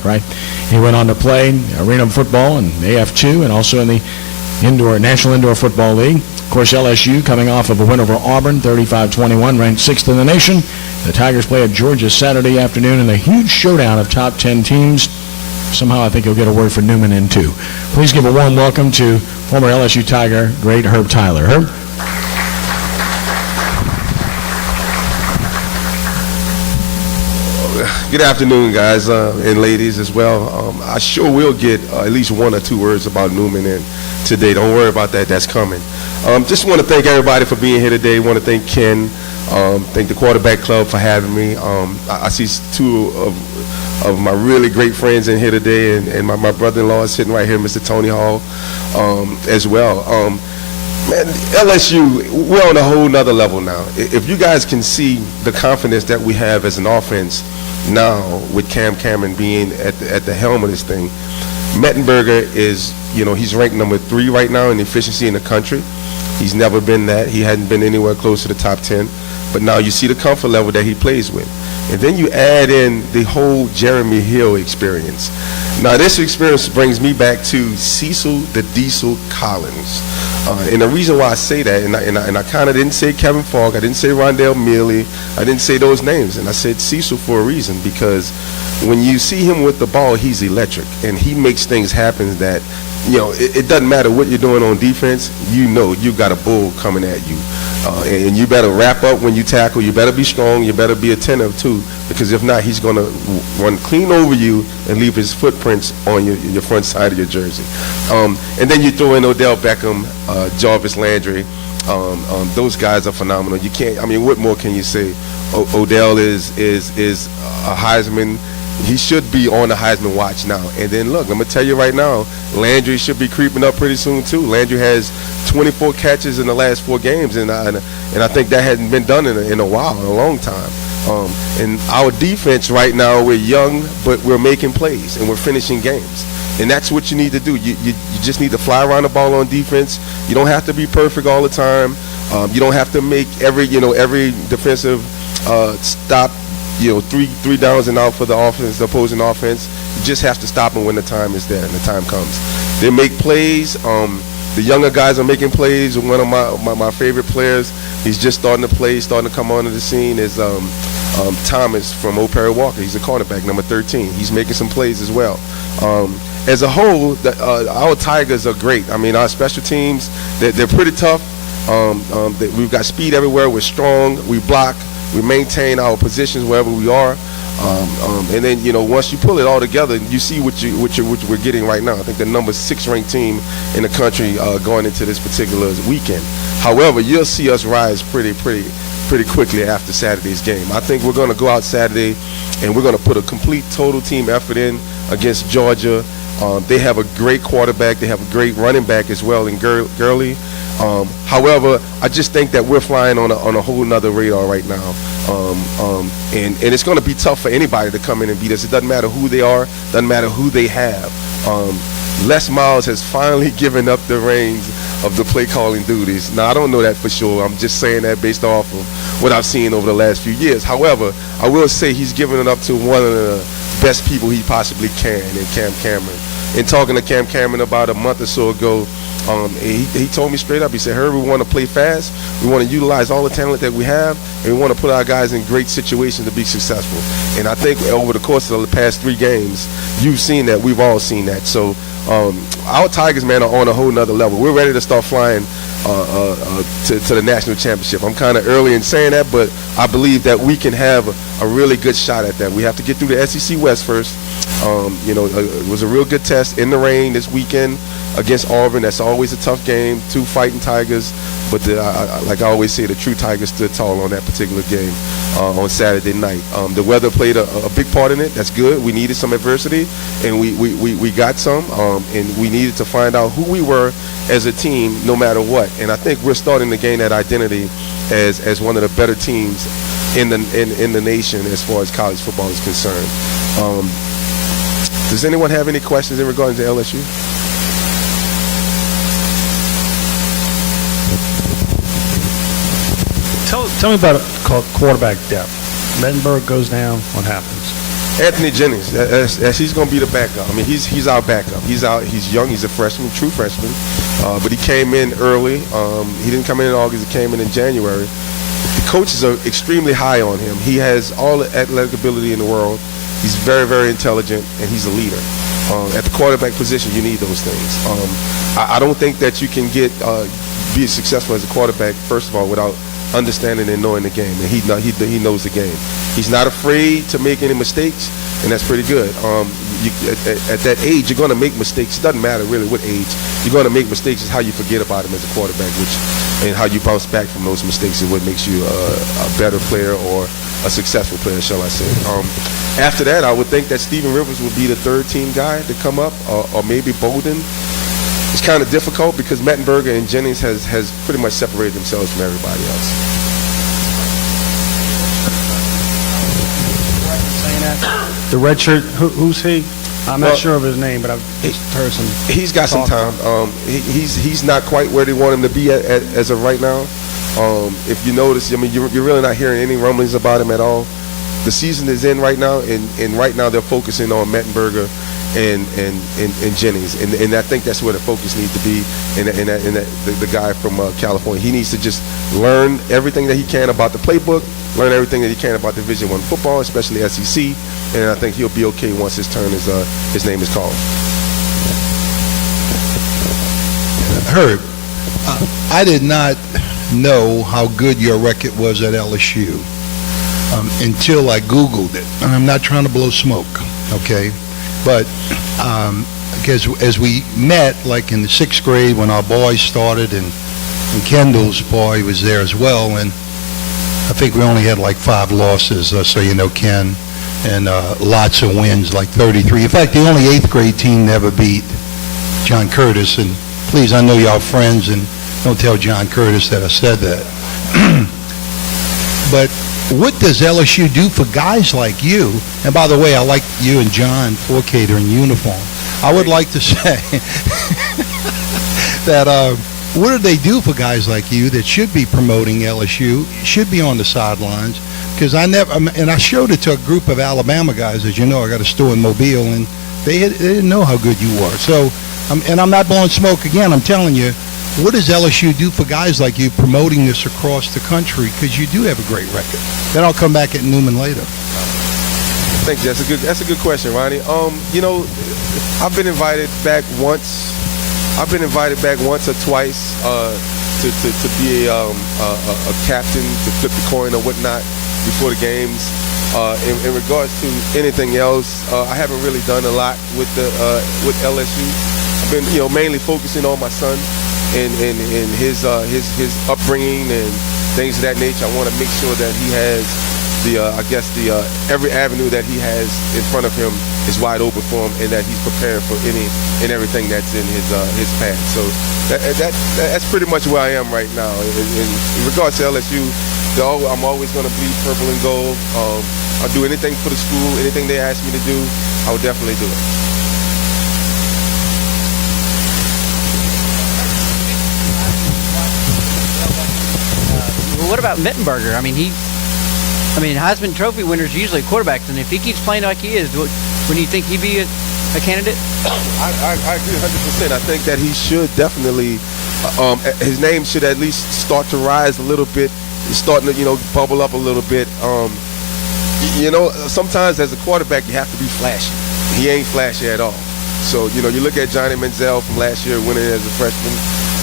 quarterback, right? He went on to play arena football in AF2 and also in the National Indoor Football League. Of course, LSU coming off of a win over Auburn, 35-21, ranked 6th in the nation. The Tigers play at Georgia Saturday afternoon in a huge showdown of top 10 teams. Somehow I think you'll get a word for Newman in too. Please give a warm welcome to former LSU Tiger great Herb Tyler. Herb? Good afternoon, guys and ladies as well. I sure will get at least one or two words about Newman in today. Don't worry about that. That's coming. Just want to thank everybody for being here today. Want to thank Ken, thank the Quarterback Club for having me. I see two of my really great friends in here today, and my brother-in-law is sitting right here, Mr. Tony Hall, as well. Man, LSU, we're on a whole nother level now. If you guys can see the confidence that we have as an offense now with Cam Cameron being at the helm of this thing, Mettenberger is, he's ranked number 3 right now in efficiency in the country. He's never been that. He hadn't been anywhere close to the top 10. But now you see the comfort level that he plays with. And then you add in the whole Jeremy Hill experience. Now this experience brings me back to Cecil the Diesel Collins. And the reason why I say that, and I kind of didn't say Kevin Falk, I didn't say Rondell Mealy, I didn't say those names. And I said Cecil for a reason, because when you see him with the ball, he's electric. And he makes things happen that, it doesn't matter what you're doing on defense, you got a bull coming at you. And you better wrap up when you tackle. You better be strong. You better be attentive, too, because if not, he's going to run clean over you and leave his footprints on your front side of your jersey. And then you throw in Odell Beckham, Jarvis Landry. Those guys are phenomenal. You can't, what more can you say? Odell is a Heisman. He should be on the Heisman watch now. And then, look, I'm going to tell you right now, Landry should be creeping up pretty soon, too. Landry has 24 catches in the last 4 games, and I think that hasn't been done in a while, in a long time. And our defense right now, we're young, but we're making plays, and we're finishing games. And that's what you need to do. You just need to fly around the ball on defense. You don't have to be perfect all the time. You don't have to make every defensive stop, 3 downs and out for the offense, the opposing offense. You just have to stop them when the time is there and the time comes. They make plays. The younger guys are making plays. One of my favorite players, he's just starting to play, starting to come onto the scene, is Thomas from Old Perry Walker. He's a cornerback, number 13. He's making some plays as well. As a whole, our Tigers are great. Our special teams, they're pretty tough. We've got speed everywhere. We're strong. We block. We maintain our positions wherever we are, and then once you pull it all together, you see what we're getting right now. I think the number 6 ranked team in the country going into this particular weekend. However, you'll see us rise pretty quickly after Saturday's game. I think we're going to go out Saturday and we're going to put a complete total team effort in against Georgia. They have a great quarterback. They have a great running back as well in Gurley. However, I just think that we're flying on a whole nother radar right now, and it's going to be tough for anybody to come in and beat us. It doesn't matter who they are, doesn't matter who they have. Les Miles has finally given up the reins of the play calling duties. Now, I don't know that for sure. I'm just saying that based off of what I've seen over the last few years. However, I will say he's given it up to one of the best people he possibly can in Cam Cameron. In talking to Cam Cameron about a month or so ago, he told me straight up, he said, Herb, we want to play fast, we want to utilize all the talent that we have, and we want to put our guys in great situations to be successful. And I think over the course of the past 3 games, you've seen that, we've all seen that. So our Tigers, man, are on a whole nother level. We're ready to start flying to the national championship. I'm kind of early in saying that, but I believe that we can have a really good shot at that. We have to get through the SEC West first. It was a real good test in the rain this weekend against Auburn. That's always a tough game, 2 fighting Tigers, but like I always say, the true Tigers stood tall on that particular game on Saturday night. The weather played a big part in it. That's good. We needed some adversity, and we got some, and we needed to find out who we were as a team no matter what. And I think we're starting to gain that identity as one of the better teams in the nation as far as college football is concerned. Does anyone have any questions in regards to LSU? Tell me about quarterback depth. Mettenberg goes down. What happens? Anthony Jennings, he's going to be the backup. I mean, he's our backup. He's young. He's a freshman, true freshman. But he came in early. He didn't come in August. He came in January. The coaches are extremely high on him. He has all the athletic ability in the world. He's very, very intelligent, and he's a leader. At the quarterback position, you need those things. I don't think that you can be successful as a quarterback, first of all, without understanding and knowing the game. And he knows the game. He's not afraid to make any mistakes, and that's pretty good. At that age, you're going to make mistakes. It doesn't matter really what age. You're going to make mistakes. It's how you forget about him as a quarterback, and how you bounce back from those mistakes is what makes you a better player or a successful player, shall I say. After that, I would think that Steven Rivers would be the third-team guy to come up, or maybe Bolden. It's kind of difficult because Mettenberger and Jennings has pretty much separated themselves from everybody else. The red shirt, who's he? I'm not sure of his name, but I've heard some. He's got some time. He's not quite where they want him to be as of right now. If you notice, I mean, you're really not hearing any rumblings about him at all. The season is in right now, and right now they're focusing on Mettenberger and Jennings, and I think that's where the focus needs to be. And the guy from California, he needs to just learn everything that he can about the playbook, learn everything that he can about Division I football, especially SEC, and I think he'll be okay once his turn is his name is called. Herb, I did not know how good your record was at LSU until I Googled it. And I'm not trying to blow smoke, okay? But because as we met, like in the 6th grade when our boys started, and Kendall's boy was there as well, and I think we only had like 5 losses, so you know Ken, and lots of wins, like 33. In fact, the only 8th grade team to ever beat John Curtis, and please, I know y'all friends, and don't tell John Curtis that I said that. But what does LSU do for guys like you? And by the way, I like you and John Forcator in uniform. I would like to say that what do they do for guys like you that should be promoting LSU, should be on the sidelines? Because I showed it to a group of Alabama guys. As you know, I got a store in Mobile, and they didn't know how good you were. So, and I'm not blowing smoke again. I'm telling you, what does LSU do for guys like you promoting this across the country? Because you do have a great record. Then I'll come back at Newman later. Thank you. That's a good question, Ronnie. You know, I've been invited back once. I've been invited back once or twice to be a captain, to flip the coin or whatnot before the games. In regards to anything else, I haven't really done a lot with LSU. I've been, mainly focusing on my son and his upbringing and things of that nature. I want to make sure that he has every avenue that he has in front of him is wide open for him, and that he's prepared for any and everything that's in his path. So that's pretty much where I am right now. In regards to LSU, I'm always going to bleed purple and gold. I'll do anything for the school, anything they ask me to do, I would definitely do it. What about Mettenberger? I mean, Heisman Trophy winners usually quarterbacks, and if he keeps playing like he is, wouldn't you think he'd be a candidate? I agree 100%. I think that he should definitely, his name should at least start to rise a little bit. He's starting to, bubble up a little bit. Sometimes as a quarterback, you have to be flashy. He ain't flashy at all. So, you look at Johnny Manziel from last year winning as a freshman.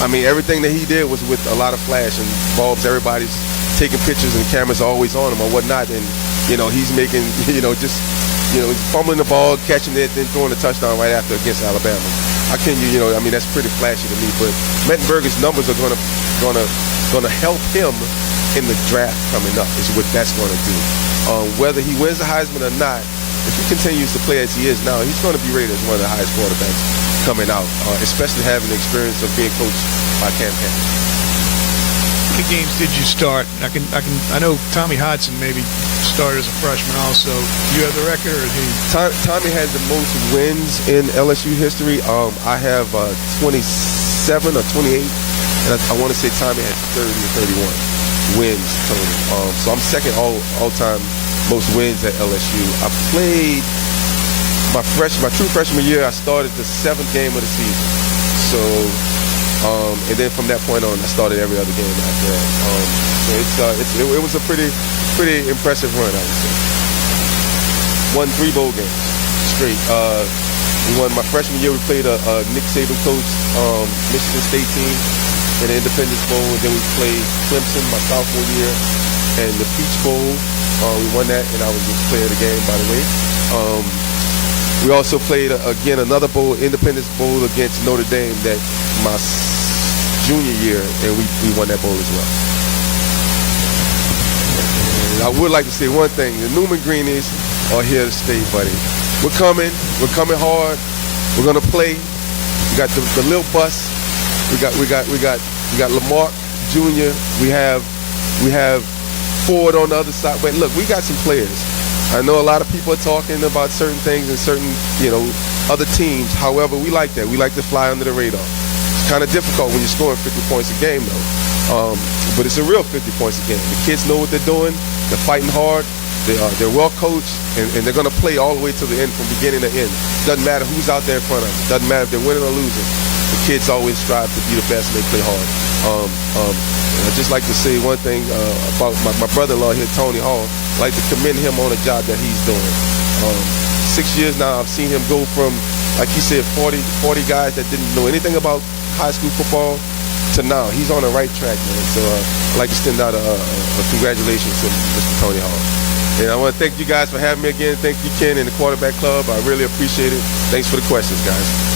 I mean, everything that he did was with a lot of flash and bulbs. Everybody's taking pictures and cameras are always on him or whatnot. And, he's making, fumbling the ball, catching it, then throwing a touchdown right after against Alabama. How can you, that's pretty flashy to me. But Mettenberger's numbers are gonna help him in the draft coming up is what that's going to do. Whether he wins the Heisman or not, if he continues to play as he is now, he's going to be rated as one of the highest quarterbacks coming out, especially having the experience of being coached by Cam Newton. How many games did you start? I know Tommy Hodson maybe started as a freshman also. Do you have the record, or he? Tommy has the most wins in LSU history. I have 27 or 28, and I want to say Tommy has 30 or 31 wins total. So I'm second all time most wins at LSU. I played my true freshman year. I started the 7th game of the season. So, and then from that point on, I started every other game after that. So it was a pretty impressive run, I would say. Won 3 bowl games straight. We won my freshman year. We played a Nick Saban coach Michigan State team in the Independence Bowl, and then we played Clemson my sophomore year, and the Peach Bowl. We won that, and I was the player of the game, by the way. We also played again another bowl, Independence Bowl, against Notre Dame that my junior year, and we won that bowl as well. And I would like to say one thing: the Newman Greenies are here to stay, buddy. We're coming hard. We're gonna play. We got the little bus. We got Lamar Jr. We have Ford on the other side. But look, we got some players. I know a lot of people are talking about certain things and certain, other teams. However, we like that. We like to fly under the radar. It's kind of difficult when you're scoring 50 points a game, though. But it's a real 50 points a game. The kids know what they're doing. They're fighting hard. They're well coached, and they're going to play all the way to the end, from beginning to end. Doesn't matter who's out there in front of them. Doesn't matter if they're winning or losing. The kids always strive to be the best, and they play hard. And I'd just like to say one thing about my brother-in-law here, Tony Hall. I'd like to commend him on the job that he's doing. 6 years now, I've seen him go from, like he said, 40 guys that didn't know anything about high school football to now. He's on the right track, man. So I'd like to extend out a congratulations to Mr. Tony Hall. And I want to thank you guys for having me again. Thank you, Ken, and the Quarterback Club. I really appreciate it. Thanks for the questions, guys.